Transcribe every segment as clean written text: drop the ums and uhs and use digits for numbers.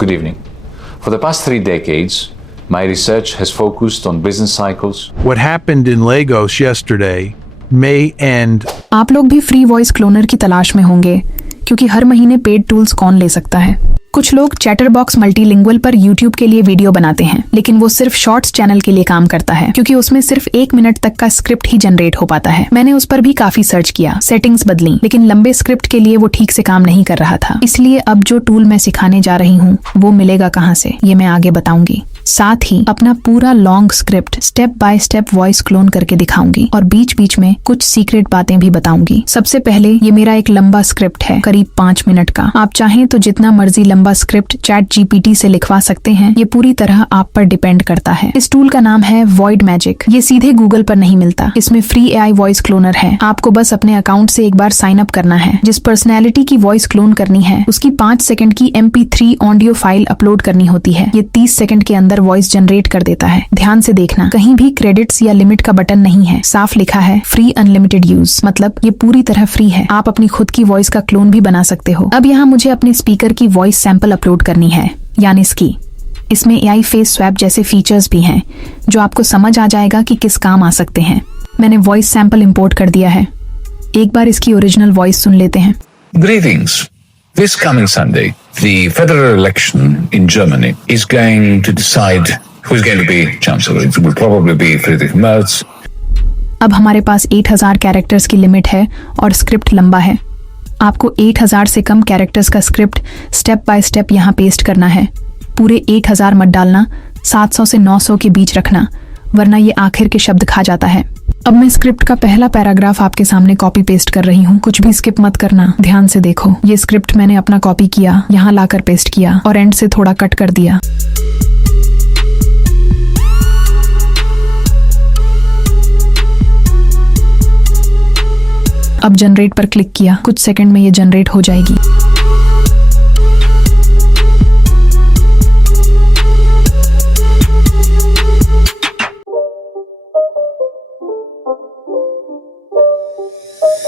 Good evening. For the past 3 decades, my research has focused on business cycles. What happened in Lagos yesterday may end. आप लोग भी free voice cloner की तलाश में होंगे क्योंकि हर महीने पेड टूल्स कौन ले सकता है। कुछ लोग चैटर बॉक्स मल्टीलिंगुअल पर यूट्यूब के लिए वीडियो बनाते हैं, लेकिन वो सिर्फ शॉर्ट्स चैनल के लिए काम करता है क्योंकि उसमें सिर्फ 1 मिनट तक का स्क्रिप्ट ही जनरेट हो पाता है। मैंने उस पर भी काफी सर्च किया, सेटिंग्स बदली, लेकिन लंबे स्क्रिप्ट के लिए वो ठीक से काम नहीं कर रहा था। इसलिए अब जो टूल मैं सिखाने जा रही हूँ वो मिलेगा कहाँ से, ये मैं आगे बताऊंगी। साथ ही अपना पूरा long script step by step voice clone करके दिखाऊंगी और बीच बीच में कुछ सीक्रेट बातें भी बताऊंगी। सबसे पहले ये मेरा एक लंबा स्क्रिप्ट है, करीब 5 मिनट का। आप चाहें तो जितना मर्जी लंबा स्क्रिप्ट चैट जीपीटी से लिखवा सकते हैं, ये पूरी तरह आप पर डिपेंड करता है। इस टूल का नाम है वॉइड मैजिक। ये सीधे गूगल पर नहीं मिलता, इसमें फ्री एआई वॉइस क्लोनर है। आपको बस अपने अकाउंट से एक बार साइन अप करना है। जिस पर्सनैलिटी की वॉइस क्लोन करनी है उसकी 5 सेकंड की MP3 ऑडियो फाइल अपलोड करनी होती है। ये 30 सेकंड के अंदर वॉइस जनरेट कर देता है। ध्यान से देखना, कहीं भी क्रेडिट्स या लिमिट का बटन नहीं है, साफ लिखा है फ्री अनलिमिटेड यूज, मतलब ये पूरी तरह फ्री है। आप अपनी खुद की वॉइस का क्लोन भी बना सकते हो। अब यहाँ मुझे अपने स्पीकर की वॉइस सैंपल अपलोड करनी है, यानी इसकी। इसमें एआई फेस स्वैप जैसे फीचर्स भी हैं जो आपको समझ आ जाएगा कि किस काम आ सकते हैं। मैंने वॉइस सैंपल इंपोर्ट कर दिया है। एक बार इसकी ओरिजिनल वॉइस सुन लेते हैं। Greetings. This coming Sunday, the federal election in Germany is going to decide who's going to be chancellor. It will probably be Friedrich Merz. अब हमारे पास 8000 कैरेक्टर्स की लिमिट है और स्क्रिप्ट लंबा है। आपको 8000 से कम कैरेक्टर्स का स्क्रिप्ट स्टेप बाय स्टेप यहाँ पेस्ट करना है। पूरे 8000 मत डालना, 700 से 900 के बीच रखना, वरना ये आखिर के शब्द खा जाता है। अब मैं स्क्रिप्ट का पहला पैराग्राफ आपके सामने कॉपी पेस्ट कर रही हूँ। कुछ भी स्किप मत करना, ध्यान से देखो। ये स्क्रिप्ट मैंने अपना कॉपी किया, यहाँ लाकर पेस्ट किया और एंड से थोड़ा कट कर दिया। अब जनरेट पर क्लिक किया, कुछ सेकंड में ये जनरेट हो जाएगी।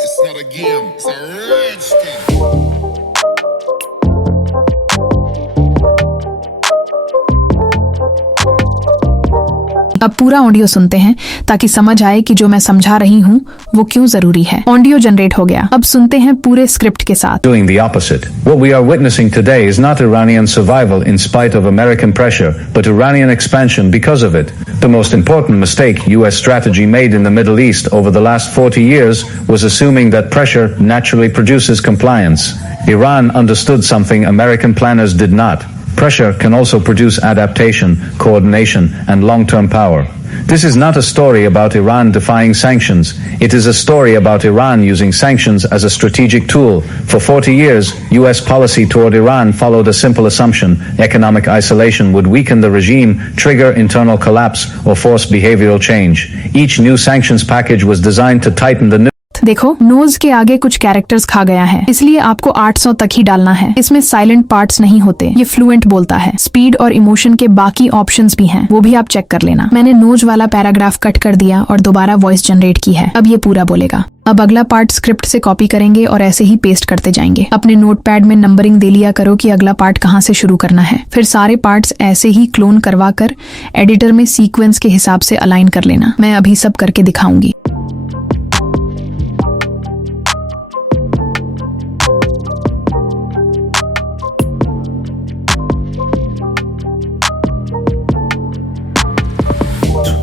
It's not a game, it's a rich thing. अब पूरा ऑडियो सुनते हैं ताकि समझ आए कि जो मैं समझा रही हूँ वो क्यों जरूरी है। ऑडियो जनरेट हो गया, अब सुनते हैं पूरे स्क्रिप्ट के साथ। Doing the opposite. What we are witnessing today is not Iranian survival in spite of American pressure, but Iranian expansion because of it. The most important mistake US strategy made in the Middle East over the last 40 years was assuming that pressure naturally produces compliance. Iran understood something American planners did not. Pressure can also produce adaptation, coordination, and long-term power. This is not a story about Iran defying sanctions. It is a story about Iran using sanctions as a strategic tool. For 40 years, US policy toward Iran followed a simple assumption: economic isolation would weaken the regime, trigger internal collapse, or force behavioral change. Each new sanctions package was designed to tighten the देखो, नोज के आगे कुछ कैरेक्टर्स खा गया है, इसलिए आपको 800 तक ही डालना है। इसमें साइलेंट पार्ट्स नहीं होते, ये फ्लुएंट बोलता है। स्पीड और इमोशन के बाकी ऑप्शंस भी हैं, वो भी आप चेक कर लेना। मैंने नोज वाला पैराग्राफ कट कर दिया और दोबारा वॉइस जनरेट की है। अब ये पूरा बोलेगा। अब अगला पार्ट स्क्रिप्ट से कॉपी करेंगे और ऐसे ही पेस्ट करते जाएंगे। अपने नोटपैड में नंबरिंग दे लिया करो कि अगला पार्ट कहाँ से शुरू करना है। फिर सारे पार्ट्स ऐसे ही क्लोन करवा कर एडिटर में सीक्वेंस के हिसाब से अलाइन कर लेना। मैं अभी सब करके दिखाऊंगी।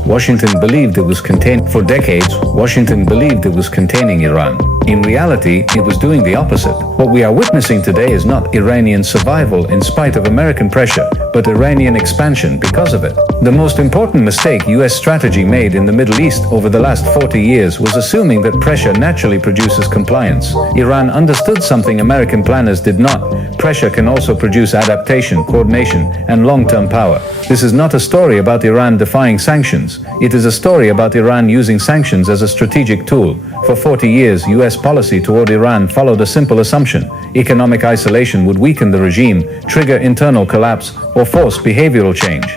Washington believed it was contained. For decades, Washington believed it was containing Iran. In reality, it was doing the opposite. What we are witnessing today is not Iranian survival in spite of American pressure, but Iranian expansion because of it. The most important mistake US strategy made in the Middle East over the last 40 years was assuming that pressure naturally produces compliance. Iran understood something American planners did not. Pressure can also produce adaptation, coordination, and long-term power. This is not a story about Iran defying sanctions. It is a story about Iran using sanctions as a strategic tool. For 40 years, US policy toward Iran followed a simple assumption: economic isolation would weaken the regime, trigger internal collapse, or force behavioral change.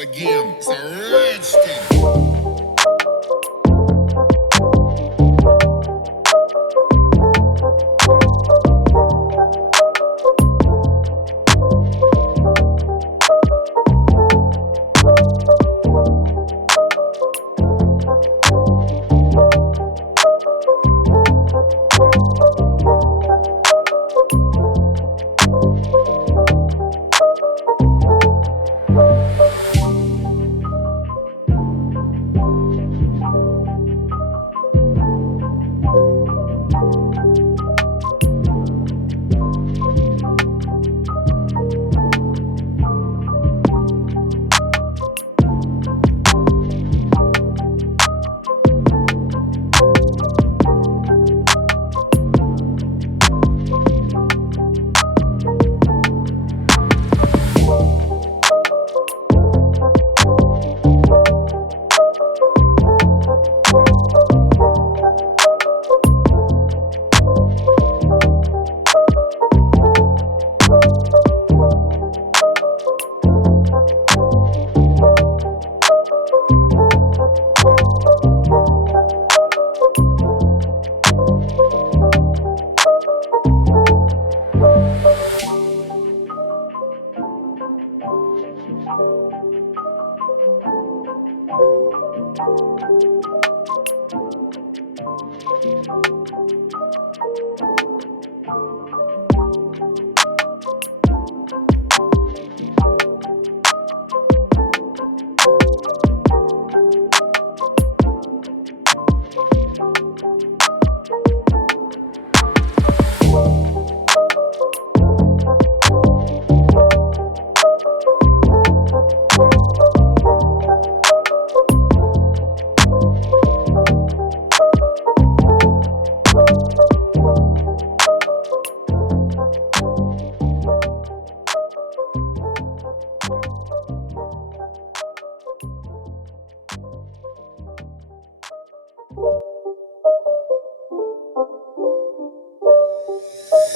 not a game, it's a rich thing.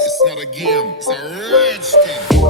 It's not a game, it's a rich thing.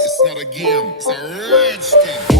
It's not a game, it's a rich thing.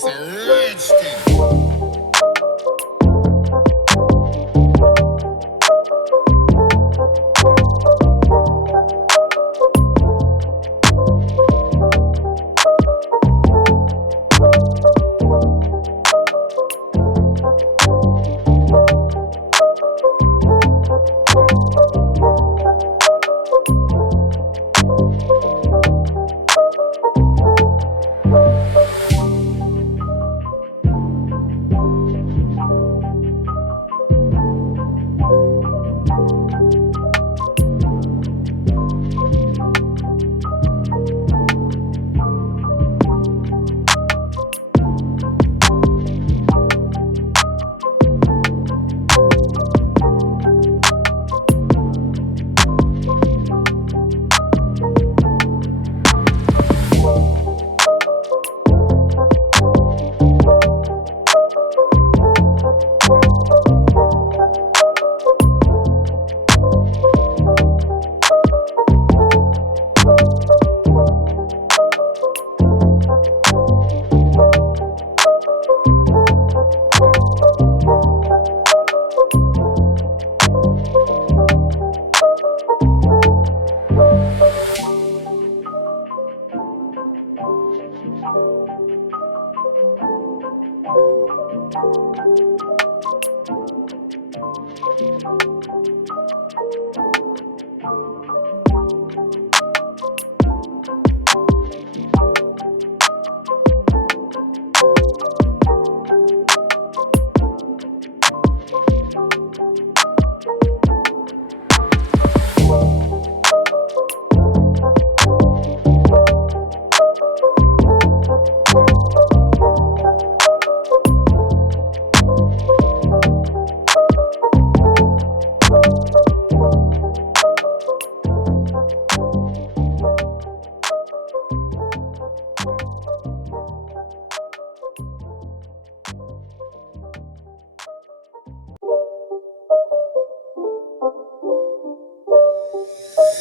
It's a rich thing.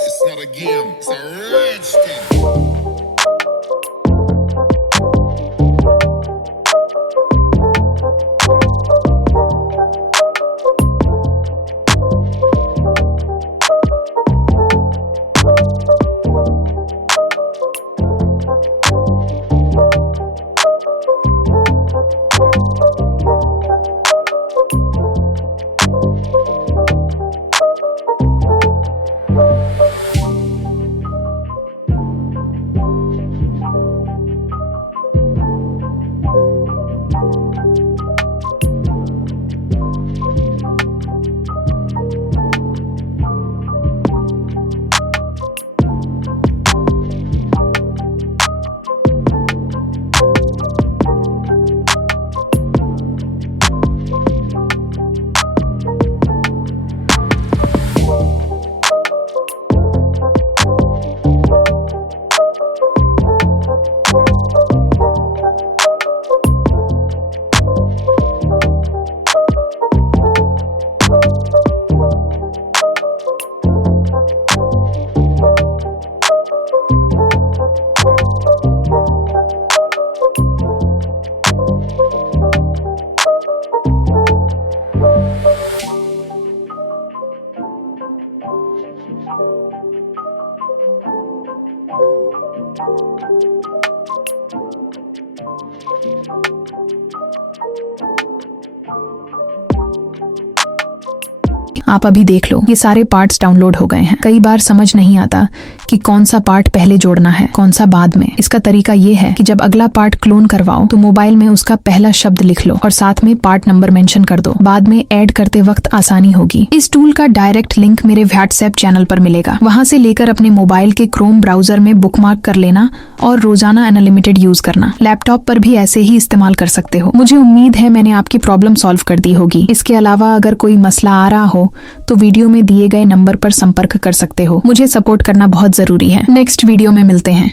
It's not a game, it's a rich thing. आप अभी देख लो, ये सारे parts download हो गए हैं। कई बार समझ नहीं आता कि कौन सा पार्ट पहले जोड़ना है, कौन सा बाद में। इसका तरीका ये है कि जब अगला पार्ट क्लोन करवाओ तो मोबाइल में उसका पहला शब्द लिख लो और साथ में पार्ट नंबर मेंशन कर दो। बाद में ऐड करते वक्त आसानी होगी। इस टूल का डायरेक्ट लिंक मेरे व्हाट्सएप चैनल पर मिलेगा। वहां से लेकर अपने मोबाइल के क्रोम ब्राउजर में बुकमार्क कर लेना और रोजाना अनलिमिटेड यूज करना। लैपटॉप पर भी ऐसे ही इस्तेमाल कर सकते हो। मुझे उम्मीद है मैंने आपकी प्रॉब्लम सॉल्व कर दी होगी। इसके अलावा अगर कोई मसला आ रहा हो तो वीडियो में दिए गए नंबर पर संपर्क कर सकते हो। मुझे सपोर्ट करना बहुत जरूरी है। नेक्स्ट वीडियो में मिलते हैं।